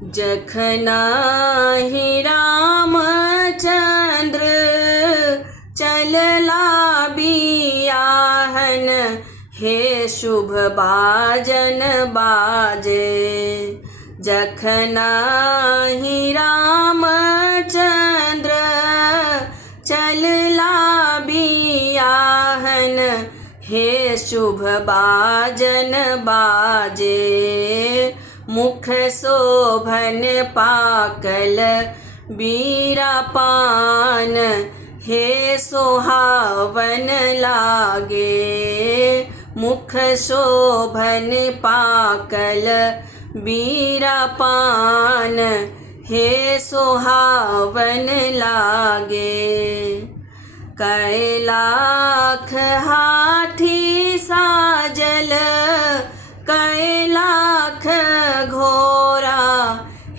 जखना ही रामचंद्र चलला बियाहन, हे शुभ बाजन बाजे। जखना ही रामचंद्र चलला बियाहन, हे शुभ बाजन बाजे। मुख शोभन पाकल बीरा पान, हे सोहावन लागे। मुख शोभन पाकल बीरा पान, हे सोहावन लागे। कैलाख हाथी साजल कैलाख घोरा,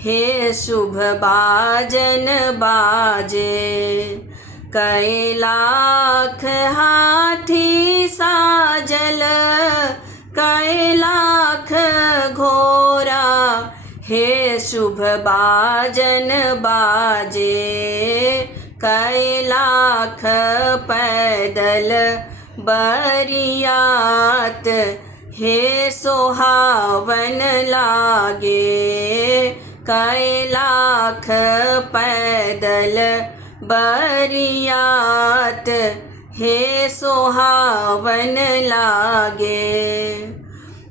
हे शुभ बाजन बाजे। कैलाख हाथी साजल कैलाख घोरा, हे शुभ बाजन बाजे। कैलाख पैदल बरियात, हे सोहावन लागे। कैलाख पैदल बरियात, हे सोहावन लागे।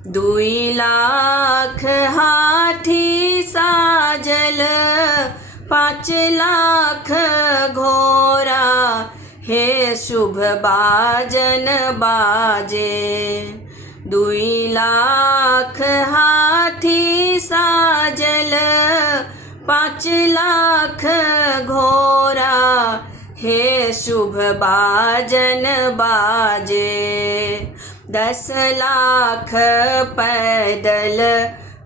2 लाख हाथी साजल 5 लाख घोरा, हे शुभ बाजन बाजे। 2 लाख हाथी साजल 5 लाख घोरा, हे शुभ बाजन बाजे। 10 लाख पैदल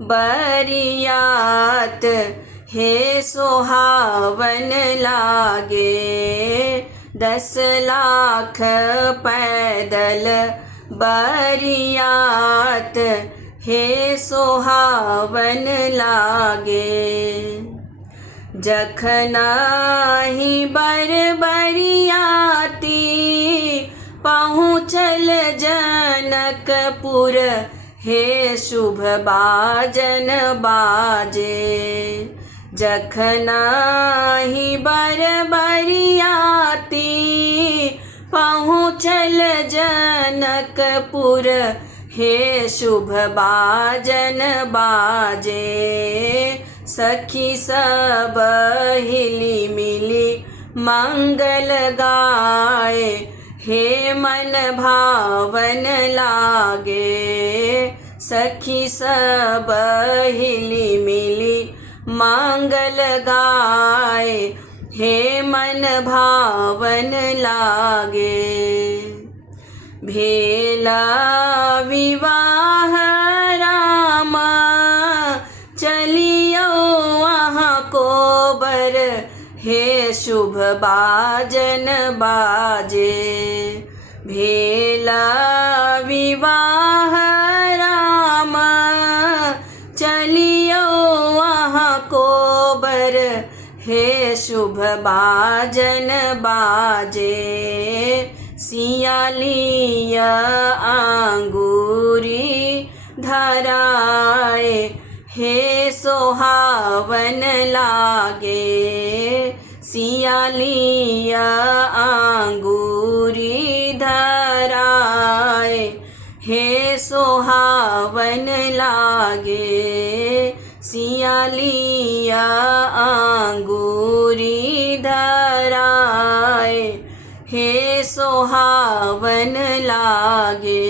बरियात, हे सोहावन लागे। 10 लाख पैदल बरियात, हे सोहावन लागे। जखना ही बरियाती पहुँचल जनकपुर, हे शुभ बाजन बाजे। जखना ही बरियाती पहुँचल जनकपुर, हे शुभ बाजन बाजे। सखी सब हिली मिली मंगल गाए, हे मन भावन लागे। सखी सब हिली मिली मंगल गाए, हे मन भावन लागे। भेला विवाह रामा चलियो वहाँ कोबर, हे शुभ बाजन बाजे। भेला विवाह रामा चलियो वहाँ कोबर, हे शुभ बाजन बाजे। सियालिया आंगूरी धराए, हे सोहावन लागे। सियालिया आंगूरी धराए, हे सोहावन लागे। सियालिया आंगूरी धराए, हे सोहावन लागे।